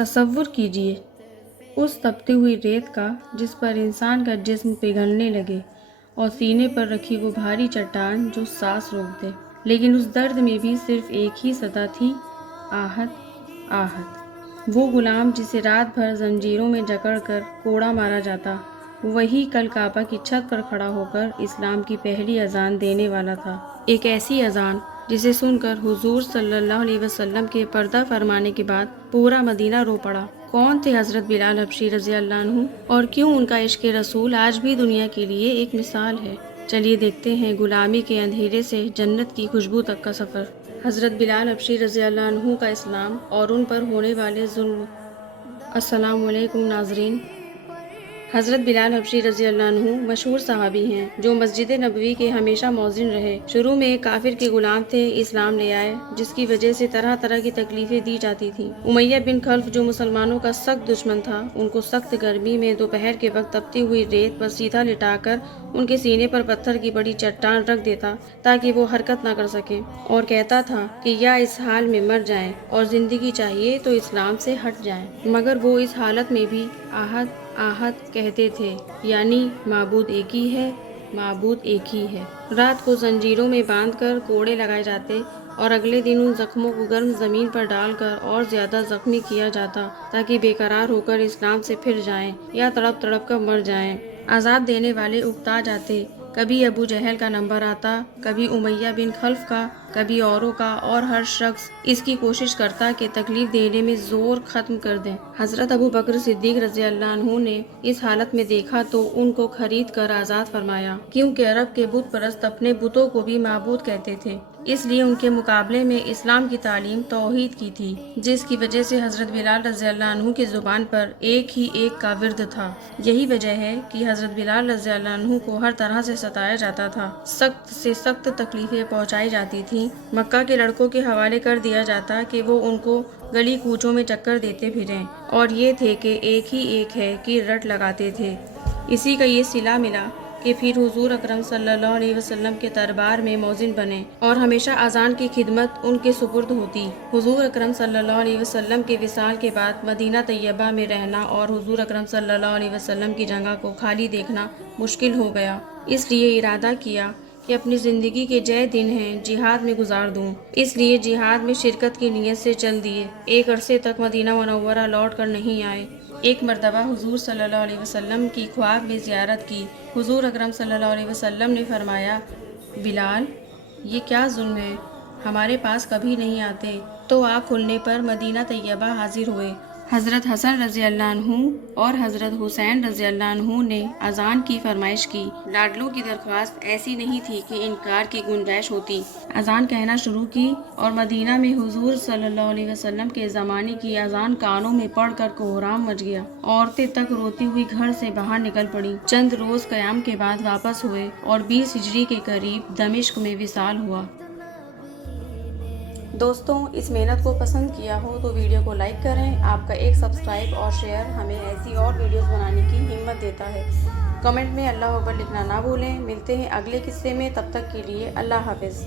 تصور کیجیے اس تپتی ہوئی ریت کا جس پر انسان کا جسم پگھلنے لگے اور سینے پر رکھی وہ بھاری چٹان جو سانس روک دے، لیکن اس درد میں بھی صرف ایک ہی صدا تھی، آہت آہت۔ وہ غلام جسے رات بھر زنجیروں میں جکڑ کر کوڑا مارا جاتا، وہی کل کعبہ کی چھت پر کھڑا ہو کر اسلام کی پہلی اذان دینے والا تھا، ایک ایسی اذان جسے سن کر حضور صلی اللہ علیہ وسلم کے پردہ فرمانے کے بعد پورا مدینہ رو پڑا۔ کون تھے حضرت بلال حبشی رضی اللہ عنہ، اور کیوں ان کا عشق رسول آج بھی دنیا کے لیے ایک مثال ہے؟ چلیے دیکھتے ہیں غلامی کے اندھیرے سے جنت کی خوشبو تک کا سفر۔ حضرت بلال حبشی رضی اللہ عنہ کا اسلام اور ان پر ہونے والے ظلم۔ السلام علیکم ناظرین۔ حضرت بلال حبشی رضی اللہ عنہ مشہور صحابی ہیں جو مسجد نبوی کے ہمیشہ مؤذن رہے۔ شروع میں ایک کافر کے غلام تھے، اسلام لے آئے جس کی وجہ سے طرح طرح کی تکلیفیں دی جاتی تھیں۔ امیہ بن خلف جو مسلمانوں کا سخت دشمن تھا، ان کو سخت گرمی میں دوپہر کے وقت تپتی ہوئی ریت پر سیدھا لٹا کر ان کے سینے پر پتھر کی بڑی چٹان رکھ دیتا تاکہ وہ حرکت نہ کر سکیں، اور کہتا تھا کہ یا اس حال میں مر جائیں اور زندگی چاہیے تو اسلام سے ہٹ جائیں، مگر وہ اس حالت میں بھی آہت آہت کہتے تھے، یعنی معبود ایک ہی ہے، معبود ایک ہی ہے۔ رات کو زنجیروں میں باندھ کر کوڑے لگائے جاتے اور اگلے دن ان زخموں کو گرم زمین پر ڈال کر اور زیادہ زخمی کیا جاتا تاکہ بے قرار ہو کر اسلام سے پھر جائیں یا تڑپ تڑپ کر مر جائیں۔ عذاب دینے والے اکتا جاتے، کبھی ابو جہل کا نمبر آتا، کبھی امیہ بن خلف کا، کبھی اوروں کا، اور ہر شخص اس کی کوشش کرتا کہ تکلیف دینے میں زور ختم کر دیں۔ حضرت ابو بکر صدیق رضی اللہ عنہ نے اس حالت میں دیکھا تو ان کو خرید کر آزاد فرمایا، کیونکہ عرب کے بت پرست اپنے بتوں کو بھی معبود کہتے تھے، اس لیے ان کے مقابلے میں اسلام کی تعلیم توحید کی تھی، جس کی وجہ سے حضرت بلال رضی اللہ عنہ کی زبان پر ایک ہی ایک کا ورد تھا۔ یہی وجہ ہے کہ حضرت بلال رضی اللہ عنہ کو ہر طرح سے ستایا جاتا تھا، سخت سے سخت تکلیفیں پہنچائی جاتی تھیں، مکہ کے لڑکوں کے حوالے کر دیا جاتا کہ وہ ان کو گلی کوچوں میں چکر دیتے پھریں، اور یہ تھے کہ ایک ہی ایک ہے کہ رٹ لگاتے تھے۔ اسی کا یہ صلہ ملا کہ پھر حضور اکرم صلی اللہ علیہ وسلم کے دربار میں مؤذن بنے اور ہمیشہ اذان کی خدمت ان کے سپرد ہوتی۔ حضور اکرم صلی اللہ علیہ وسلم کے وصال کے بعد مدینہ طیبہ میں رہنا اور حضور اکرم صلی اللہ علیہ وسلم کی جگہ کو خالی دیکھنا مشکل ہو گیا، اس لیے ارادہ کیا کہ اپنی زندگی کے جے دن ہیں جہاد میں گزار دوں، اس لیے جہاد میں شرکت کی نیت سے چل دیے۔ ایک عرصے تک مدینہ منورہ لوٹ کر نہیں آئے۔ ایک مرتبہ حضور صلی اللہ علیہ وسلم کی خواب میں زیارت کی۔ حضور اکرم صلی اللہ علیہ وسلم نے فرمایا، بلال یہ کیا ظلم ہے، ہمارے پاس کبھی نہیں آتے۔ تو آنکھ کھلنے پر مدینہ طیبہ حاضر ہوئے۔ حضرت حسن رضی اللہ عنہ اور حضرت حسین رضی اللہ عنہ نے اذان کی فرمائش کی۔ لاڈلوں کی درخواست ایسی نہیں تھی کہ انکار کی گنجائش ہوتی۔ اذان کہنا شروع کی اور مدینہ میں حضور صلی اللہ علیہ وسلم کے زمانے کی اذان کانوں میں پڑھ کر کوہرام مچ گیا۔ عورتیں تک روتی ہوئی گھر سے باہر نکل پڑیں۔ چند روز قیام کے بعد واپس ہوئے اور 20 ہجری کے قریب دمشق میں وصال ہوا۔ دوستوں، اس محنت کو پسند کیا ہو تو ویڈیو کو لائک کریں۔ آپ کا ایک سبسکرائب اور شیئر ہمیں ایسی اور ویڈیوز بنانے کی ہمت دیتا ہے۔ کمنٹ میں اللہ اکبر لکھنا نہ بھولیں۔ ملتے ہیں اگلے قصے میں، تب تک کے لیے اللہ حافظ۔